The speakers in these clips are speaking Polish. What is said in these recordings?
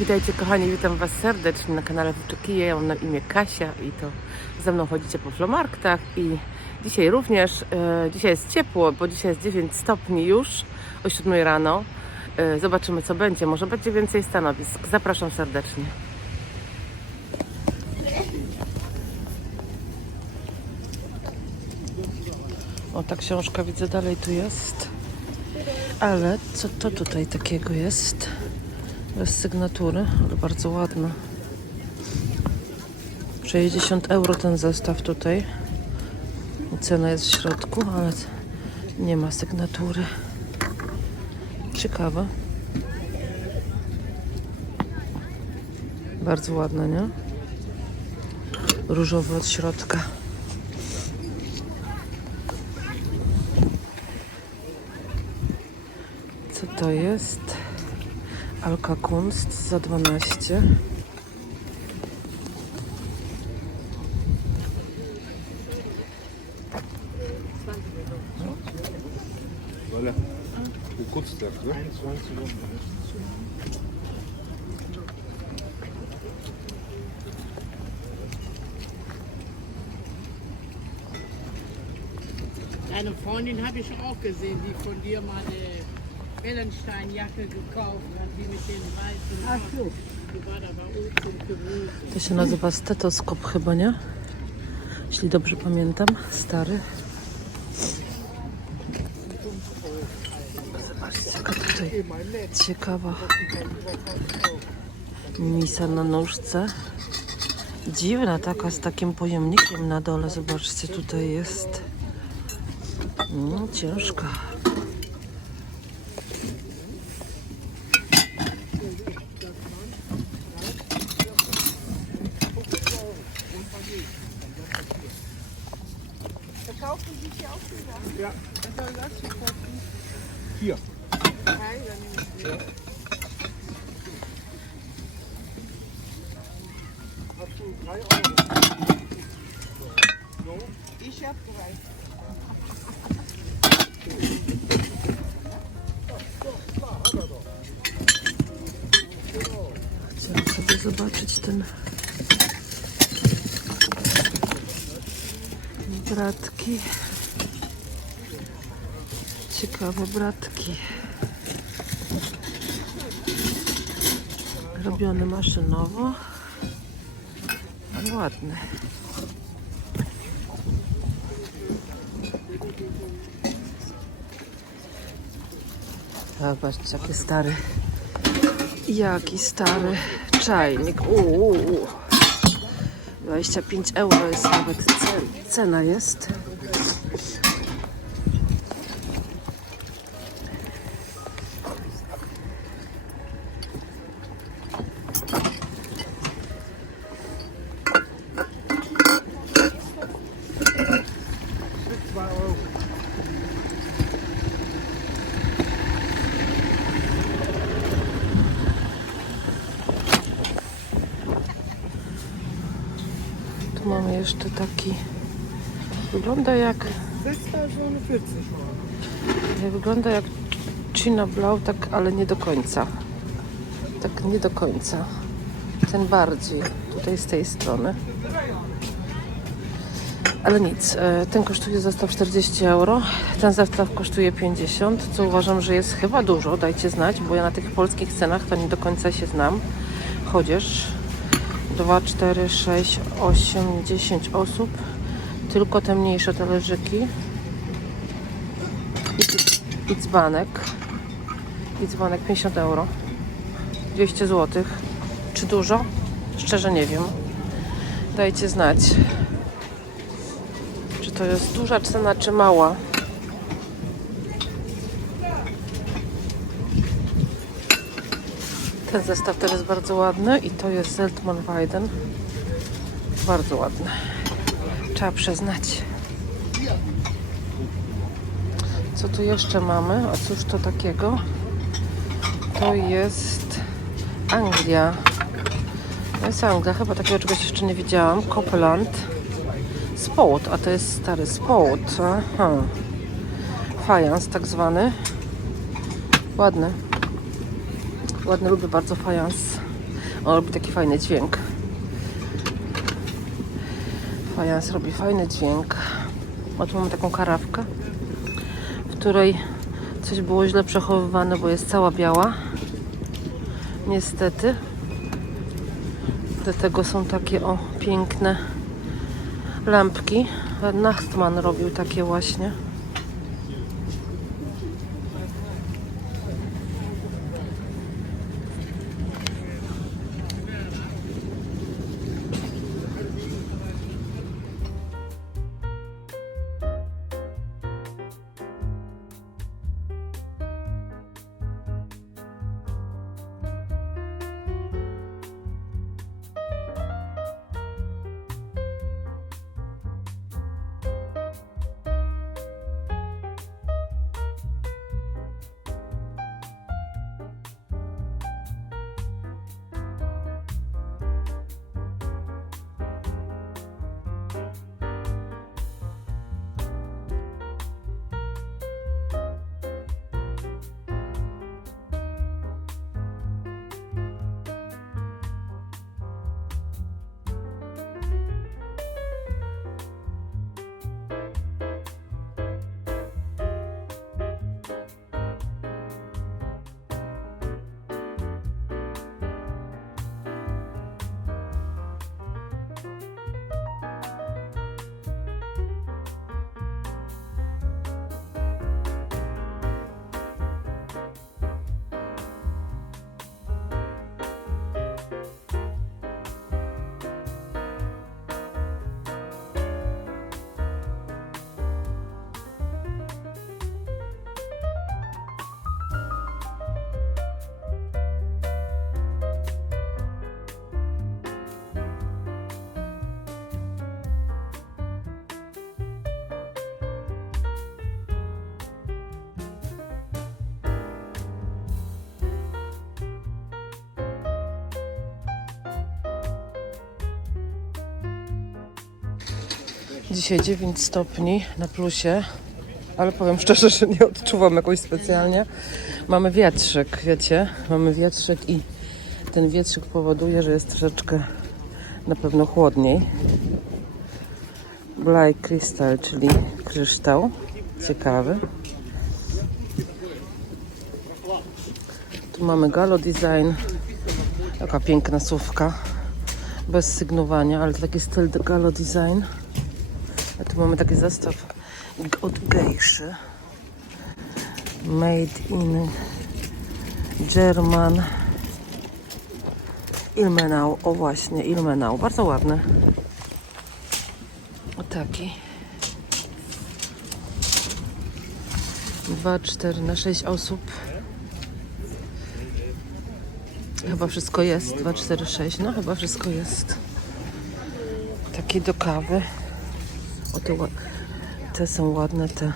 Witajcie kochani, witam Was serdecznie na kanale Wyczekije. Ja mam na imię Kasia i to ze mną chodzicie po flomarktach i dzisiaj również, dzisiaj jest ciepło, bo dzisiaj jest 9 stopni już o 7 rano. Zobaczymy co będzie, może będzie więcej stanowisk. Zapraszam serdecznie. O, ta książka widzę dalej tu jest. Ale co to tutaj takiego jest? Bez sygnatury, ale bardzo ładna. 60 euro ten zestaw tutaj. Cena jest w środku, ale nie ma sygnatury. Ciekawe. Bardzo ładna, nie? Różowy od środka. Co to jest? Alka Kunst za 12. Voilà. Du Kunstwerk, ne? 21 Euro. Eine Freundin habe ich auch gesehen, die von dir mal eine Wellenstein-Jacke gekauft hat, die mit den weißen Haaren. Die war da bei uns im Büro. To się nazywa stetoskop chyba, nie? Jeśli dobrze pamiętam. Stary. Zobaczcie, jaka tutaj ciekawa misa na nóżce. Dziwna taka, z takim pojemnikiem na dole. Zobaczcie, tutaj jest. Ciężka. Verkaufen Sie die auch wieder? Ja. Was soll das hier kosten? 4. Nein, dann nehme ich die. Hast du 3 Euro? Ich habe 3. Chciałam sobie zobaczyć ten bratki. Ciekawe bratki. Robione maszynowo. Ale ładne. Zobaczcie, jaki stary. Jaki stary czajnik. 25 euro jest nawet cena jest. Tu mamy jeszcze taki. Wygląda jak. Wygląda jak China Blau, tak, ale nie do końca. Tak nie do końca. Ten bardziej. Tutaj z tej strony. Ale nic. Ten kosztuje zestaw 40 euro. Ten zestaw kosztuje 50, co uważam, że jest chyba dużo. Dajcie znać, bo ja na tych polskich cenach to nie do końca się znam. Chodzisz 2, 4, 6, 8, 10 osób. Tylko te mniejsze talerzyki. I dzbanek. I dzbanek 50 euro. 200 zł. Czy dużo? Szczerze nie wiem. Dajcie znać, czy to jest duża cena, czy mała. Ten zestaw też jest bardzo ładny i to jest Zeltman Weiden. Bardzo ładny. Trzeba przyznać. Co tu jeszcze mamy? A cóż to takiego? To jest Anglia. To jest Anglia. Chyba takiego czegoś jeszcze nie widziałam. Copeland. Społd, a to jest stary społd. Aha. Fajans tak zwany. Ładny. Ładny, lubię bardzo fajans. On robi taki fajny dźwięk. Fajans robi fajny dźwięk. O, tu mamy taką karawkę, w której coś było źle przechowywane, bo jest cała biała. Niestety. Do tego są takie o piękne lampki. Nachtman robił takie właśnie. Dzisiaj 9 stopni na plusie, ale powiem szczerze, że nie odczuwam jakoś specjalnie. Mamy wietrzyk, wiecie, mamy wietrzyk i ten wietrzyk powoduje, że jest troszeczkę na pewno chłodniej. Black Crystal, czyli kryształ, ciekawy. Tu mamy Galo Design, taka piękna słówka, bez sygnowania, ale to taki styl Galo Design. A tu mamy taki zestaw od gejszy. Made in German. Ilmenau. O właśnie, Ilmenau. Bardzo ładny. O taki. 2, 4 na 6 osób. Chyba wszystko jest. 2, 4, 6. No chyba wszystko jest. Taki do kawy. O, te są ładne, te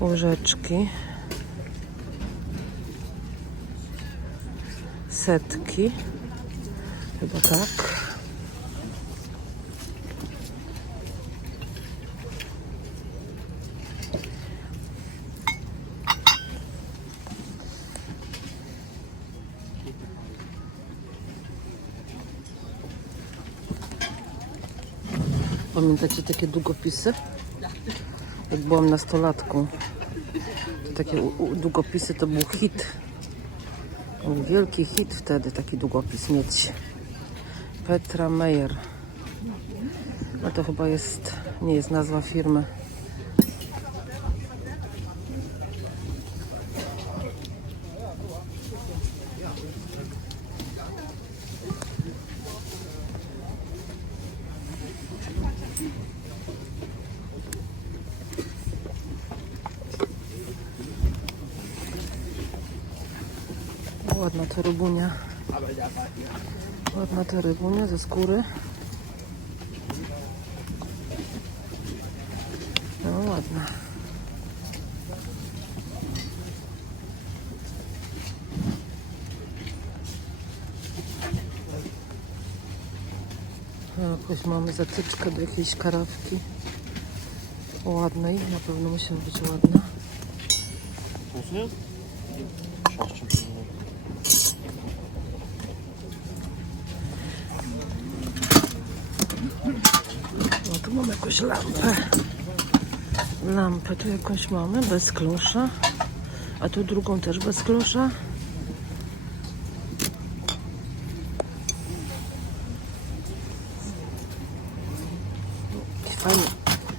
łyżeczki. Setki. Chyba tak. Pamiętacie takie długopisy? Jak byłam nastolatką, to takie długopisy to był hit. Wielki hit wtedy, taki długopis mieć. Petra Meyer. No to chyba jest, nie jest nazwa firmy. Ładna to rybunia. Ładna to rybunia ze skóry. No ładna. No, jakoś mamy zatyczkę do jakiejś karawki ładnej. Na pewno musi być ładna. Tu mamy jakąś lampę. Lampę tu jakąś mamy, bez klosza. A tu drugą też bez klosza.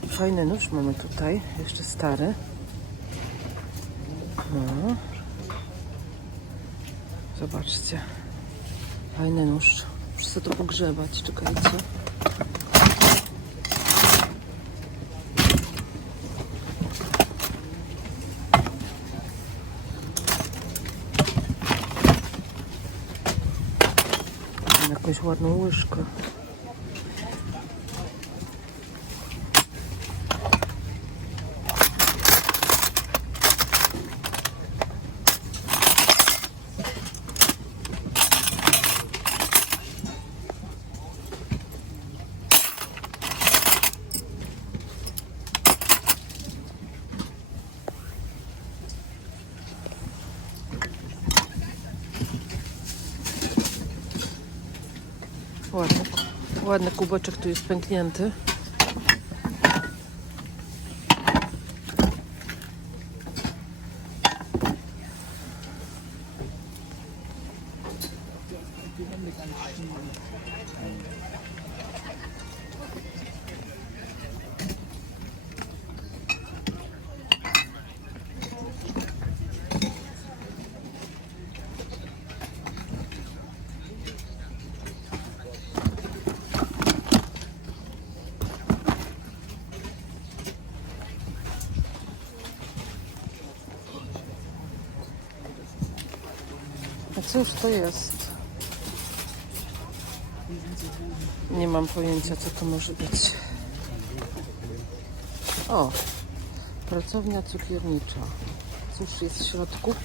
Fajny nóż mamy tutaj, jeszcze stary. No. Zobaczcie. Fajny nóż. Muszę sobie to pogrzebać, czekajcie. Mam jakąś ładną łyżkę. Ładny kubeczek tu jest pęknięty. A cóż to jest? Nie mam pojęcia, co to może być. O! Pracownia cukiernicza. Cóż jest w środku?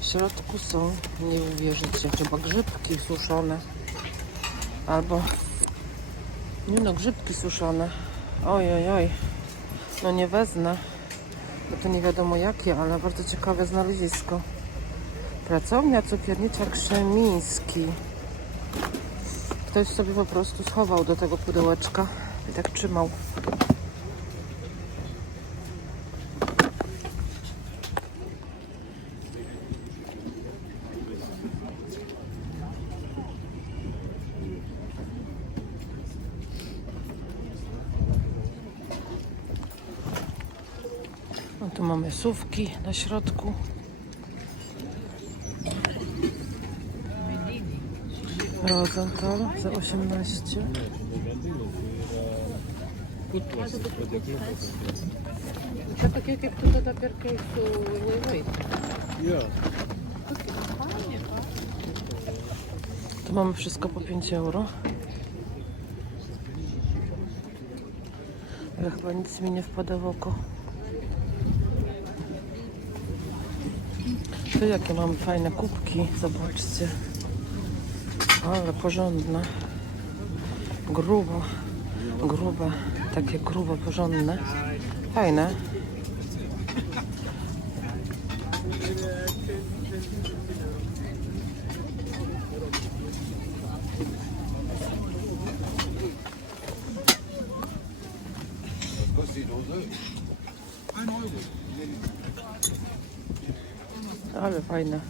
W środku są, nie uwierzycie, chyba grzybki suszone. Albo... Nie no, grzybki suszone. Oj, oj, oj. No nie wezmę. Bo to nie wiadomo jakie, ale bardzo ciekawe znalezisko. Pracownia cukiernicza Krzemiński. Ktoś sobie po prostu schował do tego pudełeczka i tak trzymał. No tu mamy sówki na środku. Rozental za 18. Ich habe gekeken tot dat per keer nie wyjdzie. Ja. Tu mamy wszystko po 5 euro. Ale chyba nic mi nie wpada w oko. Tu jakie mamy fajne kubki, zobaczcie. Ale porządne. Grube, takie grube, porządne. Fajne. Ale fajne.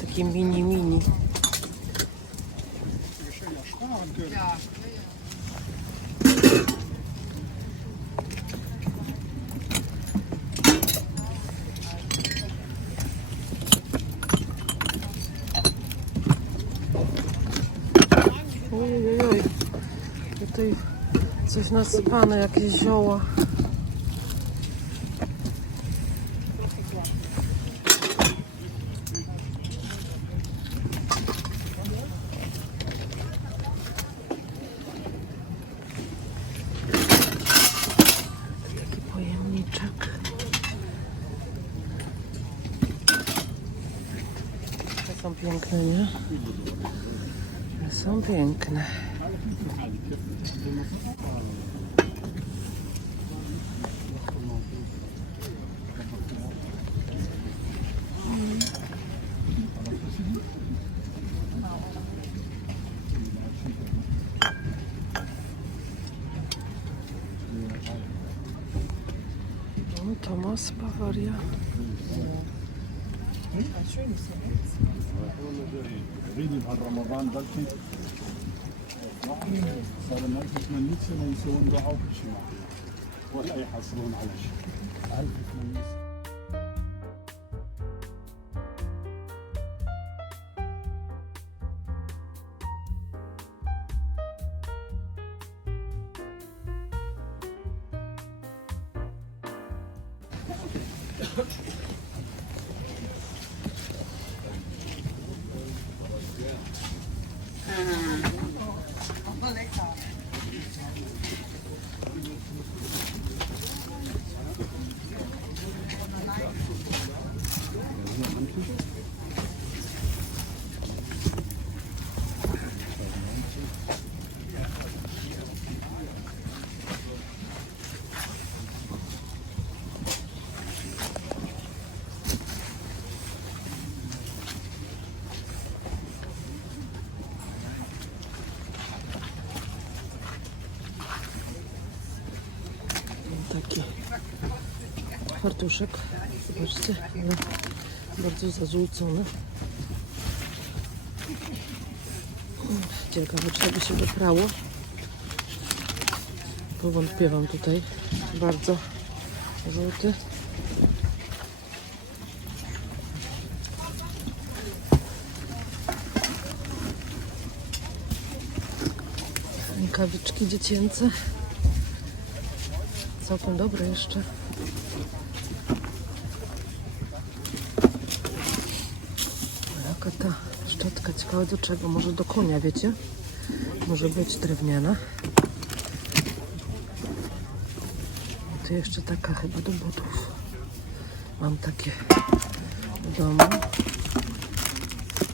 Takie mini. Ojej, tutaj coś nasypane, jakieś zioła. Taki pojemniczek. Te są piękne, nie? Te są piękne. Thomas, Bavaria. ريدي بهال رمضان بلكي صار ما يحسن نيتسن ويسوون دعاء وكل شيء ولا يحصلون على شيء. Taki fartuszek, zobaczcie, ale bardzo zazłocony. Ciekawe, czy by się wyprało. Powątpiewam tutaj. Bardzo żółty. Rękawiczki dziecięce. Całkiem dobre jeszcze. Jaka ta szczotka, ciekawe do czego? Może do konia, wiecie? Może być drewniana. Tu jeszcze taka chyba do butów. Mam takie w domu.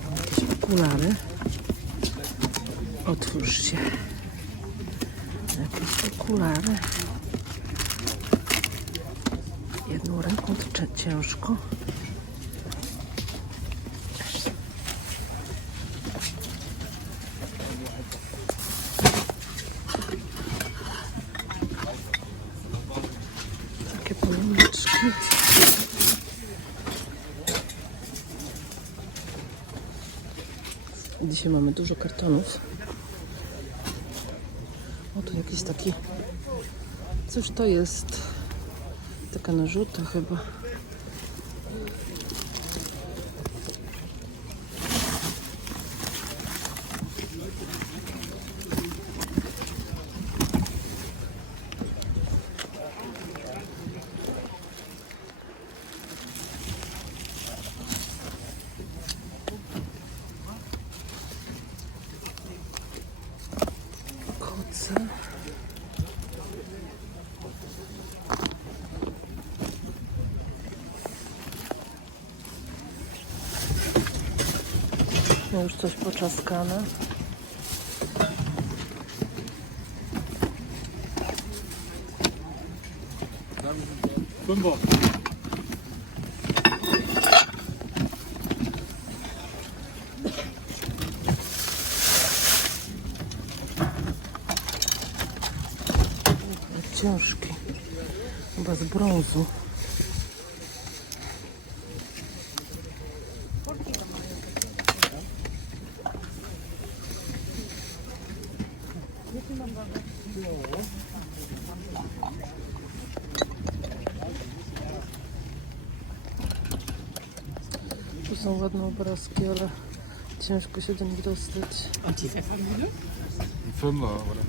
Mam jakieś okulary. Otwórz się. Jakieś okulary. Jedną ręką to ciężko. Takie pojemniczki. Dzisiaj mamy dużo kartonów. O, tu jakiś taki... Cóż to jest? Taka narzuta chyba. Koce. No już coś poczaskane. Fünfer. Jak ciężki. Chyba z brązu. Tu są ładne obrazki, ale ciężko się do nich dostać. Und die Pfeffermühle? Ein Fünfer, oder?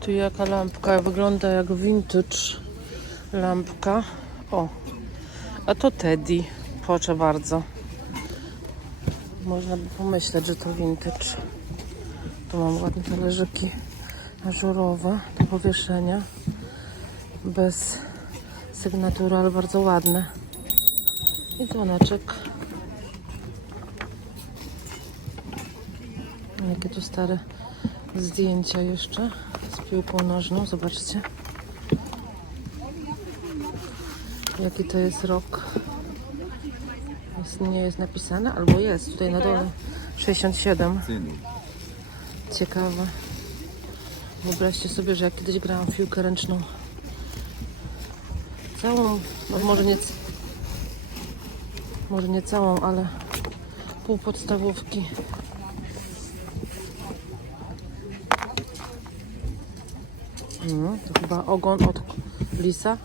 Tu jaka lampka, wygląda jak vintage lampka. O, a to Teddy, proszę bardzo. Można by pomyśleć, że to vintage. Tu mam ładne talerzyki ażurowe do powieszenia. Bez sygnatury, ale bardzo ładne. I dzwoneczek. Jakie tu stare zdjęcia jeszcze z piłką nożną. Zobaczcie. Jaki to jest rok. Nie jest napisane, albo jest tutaj na dole. 67. Ciekawe. Wyobraźcie sobie, że jak kiedyś grałam w piłkę ręczną całą, no może nie całą, ale pół podstawówki. To chyba ogon od lisa.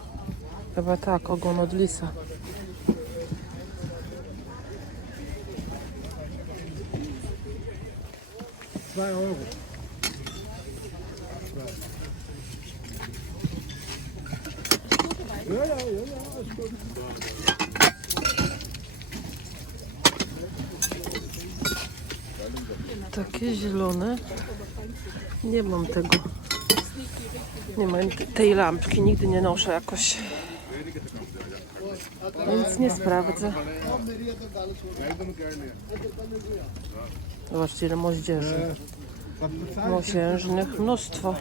Chyba tak, ogon od lisa. €2. Ja, ist gut. Takie zielone. Nie mam tego. Nie mam tej lampki, nigdy nie noszę jakoś. Więc nie sprawdzę. Zobaczcie, ile moździerzy. Mosiężnych mnóstwo.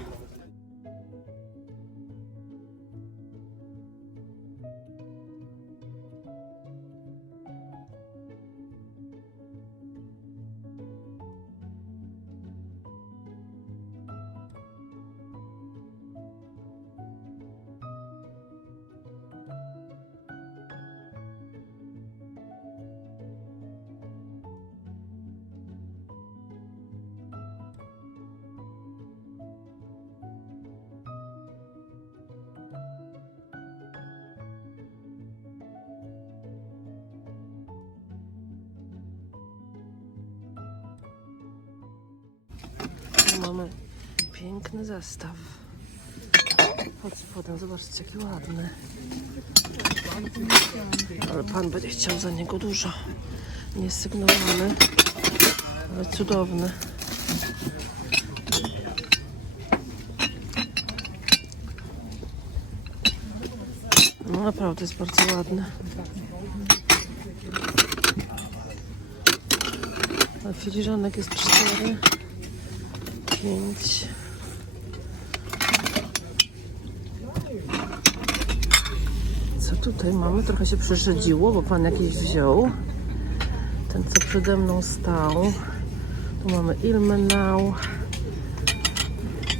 Mamy piękny zestaw. Pod spodem, zobaczcie, jaki ładny. Ale pan będzie chciał za niego dużo. Niesygnowany, ale cudowny. No naprawdę jest bardzo ładny. A filiżanek jest 4, 5. Co tutaj mamy? Trochę się przeszedziło, bo pan jakiś wziął. Ten, co przede mną stał. Tu mamy Ilmenau.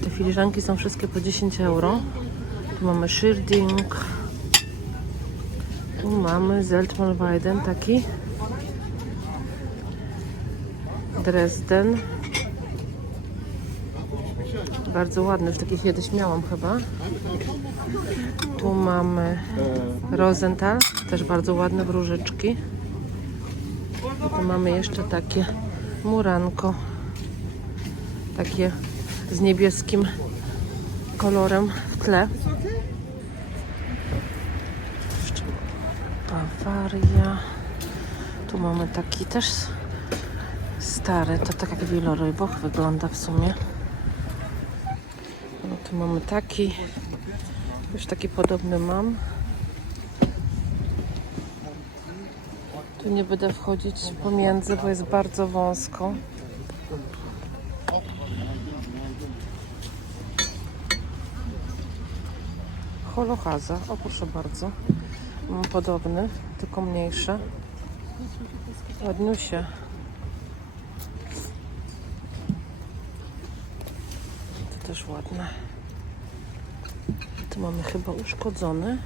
Te filiżanki są wszystkie po 10 euro. Tu mamy Schirding. Tu mamy Zeltmalweiden, taki. Dresden. Bardzo ładny, już taki kiedyś miałam chyba. Tu mamy Rosenthal, też bardzo ładne wróżyczki. Tu mamy jeszcze takie Muranko, takie z niebieskim kolorem w tle. Bawaria. Tu mamy taki też stary, to tak jak Villeroy-Boch wygląda w sumie. No, tu mamy taki, już taki podobny mam. Tu nie będę wchodzić pomiędzy, bo jest bardzo wąsko. Holochaza, o proszę bardzo. Mam podobny, tylko mniejsze. Ładniusie. To też ładne. Tu mamy chyba uszkodzony.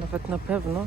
Nawet na pewno.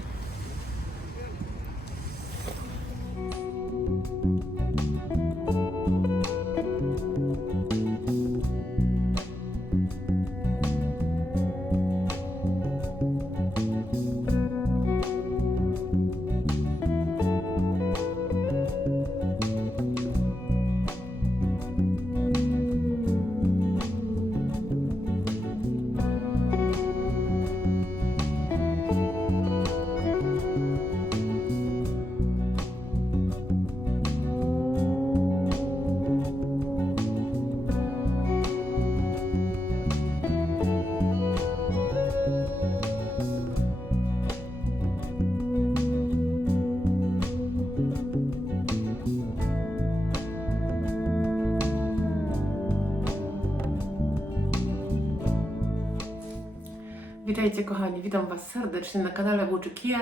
Witajcie kochani, witam Was serdecznie na kanale Włóczykije.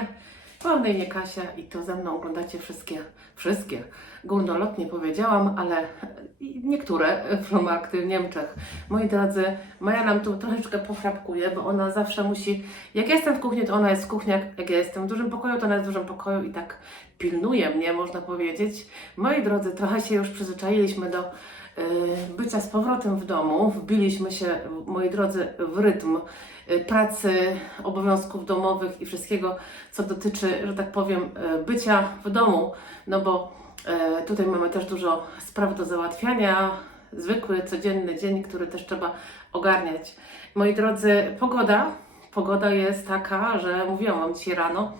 Mam na imię Kasia i to ze mną oglądacie wszystkie górnolotnie powiedziałam, ale niektóre Flohmarkty w Niemczech. Moi drodzy, Maja nam tu troszeczkę pofrapkuje, bo ona zawsze musi, jak ja jestem w kuchni, to ona jest w kuchni, jak ja jestem w dużym pokoju, to ona jest w dużym pokoju i tak pilnuje mnie, można powiedzieć. Moi drodzy, trochę się już przyzwyczailiśmy do bycia z powrotem w domu, wbiliśmy się, moi drodzy, w rytm pracy, obowiązków domowych i wszystkiego, co dotyczy, że tak powiem, bycia w domu, no bo tutaj mamy też dużo spraw do załatwiania, zwykły, codzienny dzień, który też trzeba ogarniać. Moi drodzy, pogoda jest taka, że mówiłam Wam dzisiaj rano,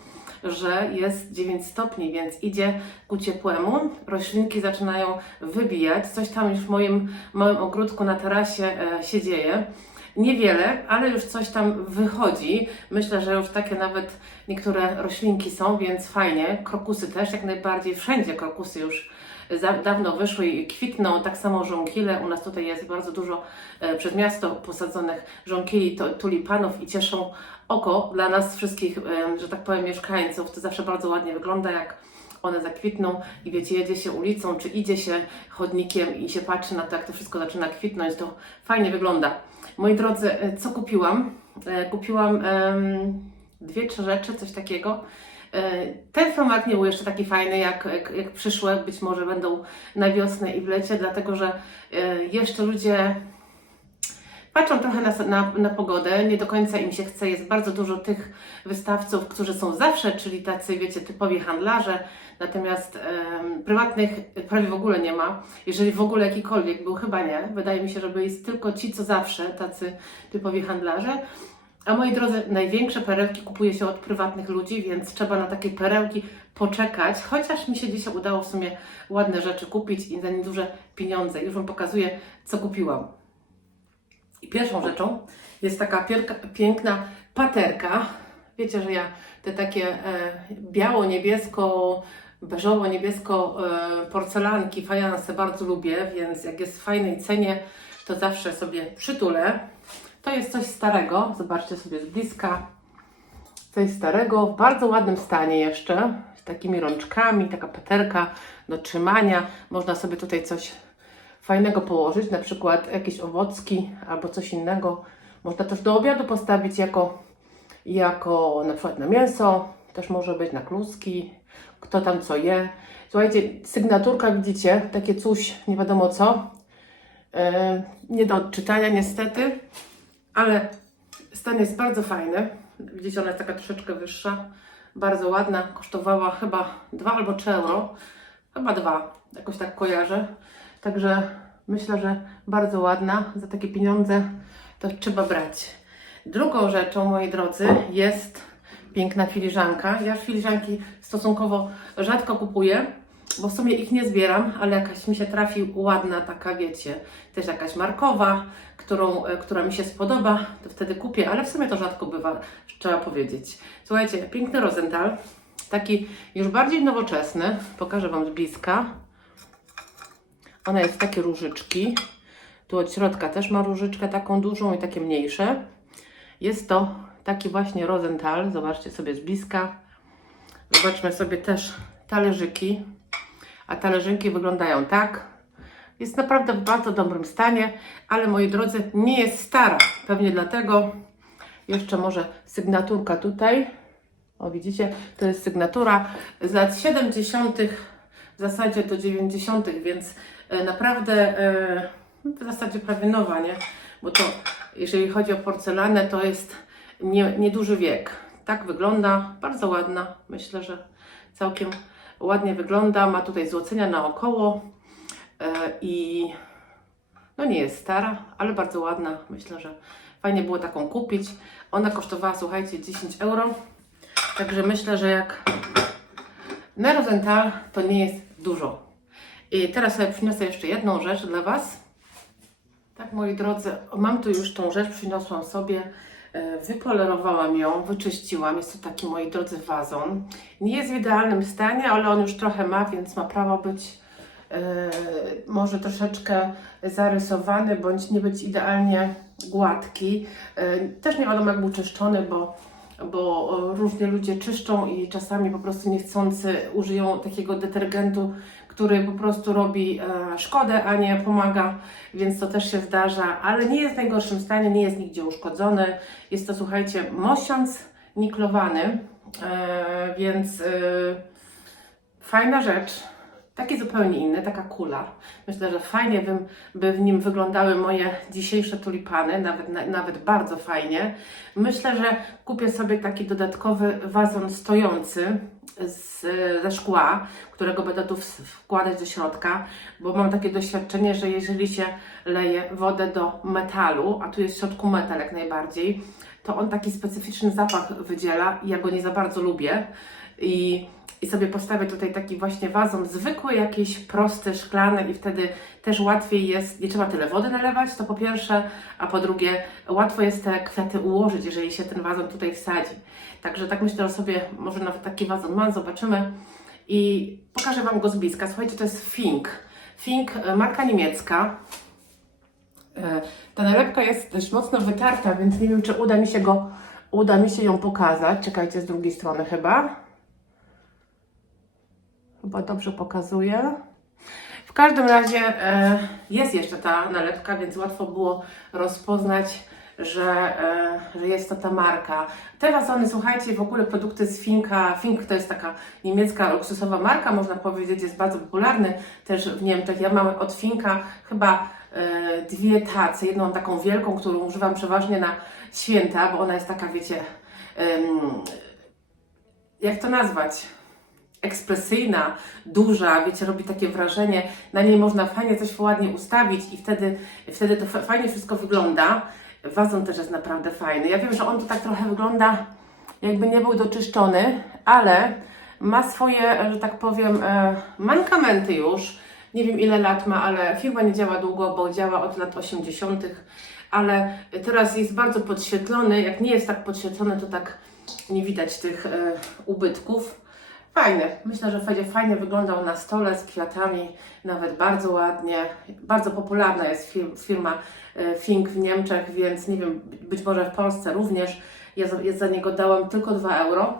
że jest 9 stopni, więc idzie ku ciepłemu. Roślinki zaczynają wybijać. Coś tam już w moim małym ogródku na tarasie się dzieje. Niewiele, ale już coś tam wychodzi. Myślę, że już takie nawet niektóre roślinki są, więc fajnie. Krokusy też jak najbardziej. Wszędzie krokusy już dawno wyszły i kwitną. Tak samo żonkile. U nas tutaj jest bardzo dużo przez miasto posadzonych żonkili, tulipanów i cieszą oko dla nas wszystkich, że tak powiem, mieszkańców. To zawsze bardzo ładnie wygląda, jak one zakwitną i wiecie, jedzie się ulicą, czy idzie się chodnikiem i się patrzy na to, jak to wszystko zaczyna kwitnąć, to fajnie wygląda. Moi drodzy, co kupiłam? Kupiłam 2-3 rzeczy, coś takiego. Ten Flohmarkt nie był jeszcze taki fajny, jak przyszłe, być może będą na wiosnę i w lecie, dlatego że jeszcze ludzie patrzą trochę na pogodę, nie do końca im się chce. Jest bardzo dużo tych wystawców, którzy są zawsze, czyli tacy, wiecie, typowi handlarze, natomiast prywatnych prawie w ogóle nie ma. Jeżeli w ogóle jakikolwiek był, chyba nie. Wydaje mi się, że byli tylko ci, co zawsze, tacy typowi handlarze. A moi drodzy, największe perełki kupuje się od prywatnych ludzi, więc trzeba na takie perełki poczekać. Chociaż mi się dzisiaj udało w sumie ładne rzeczy kupić i za nieduże pieniądze. Już Wam pokazuję, co kupiłam. I pierwszą rzeczą jest taka piękna paterka. Wiecie, że ja te takie biało-niebiesko, beżowo-niebiesko porcelanki, fajanse bardzo lubię, więc jak jest w fajnej cenie, to zawsze sobie przytulę. To jest coś starego, zobaczcie sobie z bliska. Coś starego, w bardzo ładnym stanie jeszcze, z takimi rączkami, taka paterka do trzymania. Można sobie tutaj coś fajnego położyć, na przykład jakieś owocki albo coś innego. Można też do obiadu postawić jako na przykład na mięso, też może być na kluski, kto tam co je. Słuchajcie, sygnaturka, widzicie, takie coś, nie wiadomo co. Nie do odczytania niestety, ale stan jest bardzo fajny. Widzicie, ona jest taka troszeczkę wyższa, bardzo ładna, kosztowała chyba 2 albo 3 euro. Chyba 2, jakoś tak kojarzę. Także myślę, że bardzo ładna. Za takie pieniądze to trzeba brać. Drugą rzeczą, moi drodzy, jest piękna filiżanka. Ja filiżanki stosunkowo rzadko kupuję, bo w sumie ich nie zbieram, ale jakaś mi się trafi ładna, taka wiecie, też jakaś markowa, która mi się spodoba, to wtedy kupię, ale w sumie to rzadko bywa, trzeba powiedzieć. Słuchajcie, piękny Rosenthal, taki już bardziej nowoczesny, pokażę Wam z bliska. Ona jest takie różyczki. Tu od środka też ma różyczkę taką dużą i takie mniejsze. Jest to taki właśnie Rosenthal. Zobaczcie sobie z bliska. Zobaczmy sobie też talerzyki. A talerzyki wyglądają tak. Jest naprawdę w bardzo dobrym stanie, ale moi drodzy, nie jest stara. Pewnie dlatego jeszcze może sygnaturka tutaj. O, widzicie, to jest sygnatura z lat 70. w zasadzie do 90., więc naprawdę w zasadzie prawie nowa, nie? Bo to, jeżeli chodzi o porcelanę, to jest nieduży wiek. Tak wygląda, bardzo ładna. Myślę, że całkiem ładnie wygląda. Ma tutaj złocenia naokoło i no nie jest stara, ale bardzo ładna. Myślę, że fajnie było taką kupić. Ona kosztowała, słuchajcie, 10 euro. Także myślę, że jak na Rosenthal to nie jest dużo. I teraz sobie przyniosę jeszcze jedną rzecz dla Was. Tak, moi drodzy, mam tu już tą rzecz, przyniosłam sobie, wypolerowałam ją, wyczyściłam. Jest to taki, moi drodzy, wazon. Nie jest w idealnym stanie, ale on już trochę ma, więc ma prawo być może troszeczkę zarysowany, bądź nie być idealnie gładki. Też nie wiadomo, jak był czyszczony, bo bo różnie ludzie czyszczą i czasami po prostu niechcący użyją takiego detergentu, który po prostu robi szkodę, a nie pomaga, więc to też się zdarza, ale nie jest w najgorszym stanie, nie jest nigdzie uszkodzony. Jest to, słuchajcie, mosiądz niklowany, więc fajna rzecz. Taki zupełnie inny, taka kula. Myślę, że fajnie by w nim wyglądały moje dzisiejsze tulipany, nawet bardzo fajnie. Myślę, że kupię sobie taki dodatkowy wazon stojący ze szkła, którego będę tu wkładać do środka, bo mam takie doświadczenie, że jeżeli się leje wodę do metalu, a tu jest w środku metal jak najbardziej, to on taki specyficzny zapach wydziela i ja go nie za bardzo lubię. I sobie postawię tutaj taki właśnie wazon zwykły, jakiś prosty, szklany i wtedy też łatwiej jest, nie trzeba tyle wody nalewać, to po pierwsze, a po drugie łatwo jest te kwiaty ułożyć, jeżeli się ten wazon tutaj wsadzi. Także tak myślę, że sobie może nawet taki wazon mam, zobaczymy i pokażę Wam go z bliska. Słuchajcie, to jest Fink. Fink, marka niemiecka. Ta nalepka jest dość mocno wytarta, więc nie wiem, czy uda mi się ją pokazać. Czekajcie, z drugiej strony chyba. Chyba dobrze pokazuję. W każdym razie jest jeszcze ta nalepka, więc łatwo było rozpoznać, że jest to ta marka. Te wazony, słuchajcie, w ogóle produkty z Finka. Fink to jest taka niemiecka luksusowa marka, można powiedzieć, jest bardzo popularny też w Niemczech. Ja mam od Finka chyba dwie tace. Jedną taką wielką, którą używam przeważnie na święta, bo ona jest taka, wiecie, jak to nazwać? Ekspresyjna, duża, wiecie, robi takie wrażenie, na niej można fajnie coś ładnie ustawić i wtedy to fajnie wszystko wygląda. Wazon też jest naprawdę fajny. Ja wiem, że on to tak trochę wygląda, jakby nie był doczyszczony, ale ma swoje, że tak powiem, mankamenty już. Nie wiem, ile lat ma, ale firma nie działa długo, bo działa od lat 80., ale teraz jest bardzo podświetlony. Jak nie jest tak podświetlony, to tak nie widać tych ubytków. Fajny. Myślę, że będzie fajnie wyglądał na stole z kwiatami, nawet bardzo ładnie. Bardzo popularna jest firma Fink w Niemczech, więc nie wiem, być może w Polsce również. Ja za niego dałam tylko 2 euro,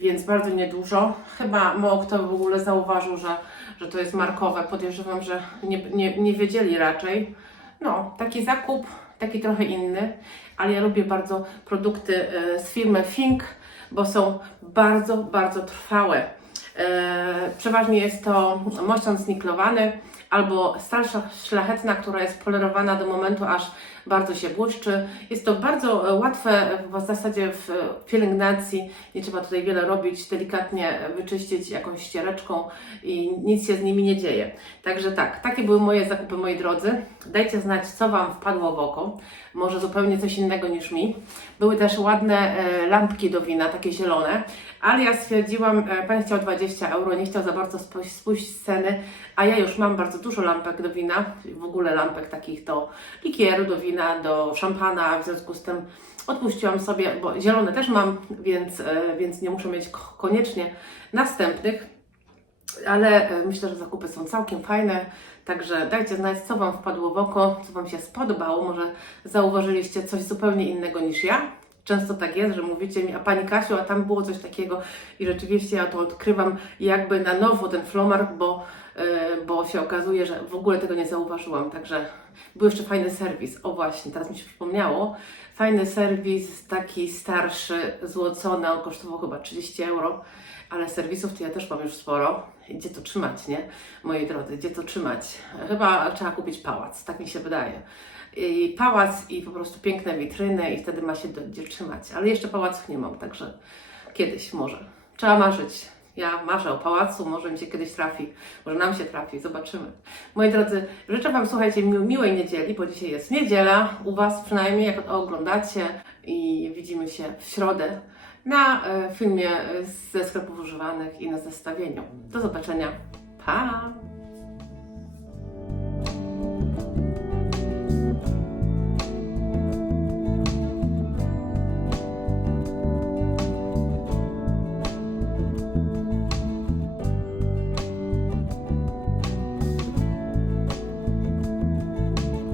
więc bardzo niedużo. Chyba mało kto w ogóle zauważył, że to jest markowe. Podejrzewam, że nie wiedzieli raczej. No, taki zakup, taki trochę inny, ale ja lubię bardzo produkty z firmy Fink, bo są bardzo, bardzo trwałe. Przeważnie jest to mosiądz niklowany albo stal szlachetna, która jest polerowana do momentu, aż bardzo się błyszczy. Jest to bardzo łatwe w zasadzie w pielęgnacji. Nie trzeba tutaj wiele robić, delikatnie wyczyścić jakąś ściereczką i nic się z nimi nie dzieje. Także tak, takie były moje zakupy, moi drodzy. Dajcie znać, co Wam wpadło w oko. Może zupełnie coś innego niż mi. Były też ładne lampki do wina, takie zielone, ale ja stwierdziłam, Pan chciał 20 euro, nie chciał za bardzo spójść z ceny, a ja już mam bardzo dużo lampek do wina, w ogóle lampek takich do likieru, do wina, do szampana, w związku z tym odpuściłam sobie, bo zielone też mam, więc nie muszę mieć koniecznie następnych, ale myślę, że zakupy są całkiem fajne, także dajcie znać, co Wam wpadło w oko, co Wam się spodobało, może zauważyliście coś zupełnie innego niż ja. Często tak jest, że mówicie mi, a Pani Kasiu, a tam było coś takiego i rzeczywiście ja to odkrywam jakby na nowo ten flomark, bo się okazuje, że w ogóle tego nie zauważyłam, także był jeszcze fajny serwis, o właśnie, teraz mi się przypomniało, fajny serwis, taki starszy, złocony, on kosztował chyba 30 euro, ale serwisów to ja też mam już sporo. Gdzie to trzymać, nie? Moi drodzy, gdzie to trzymać? Chyba trzeba kupić pałac, tak mi się wydaje. I pałac i po prostu piękne witryny i wtedy ma się gdzie trzymać. Ale jeszcze pałaców nie mam, także kiedyś może. Trzeba marzyć. Ja marzę o pałacu, może mi się kiedyś trafi, może nam się trafi, zobaczymy. Moi drodzy, życzę Wam, słuchajcie, miłej niedzieli, bo dzisiaj jest niedziela, u Was przynajmniej, jak to oglądacie i widzimy się w środę na filmie ze sklepów używanych i na zestawieniu. Do zobaczenia. Pa!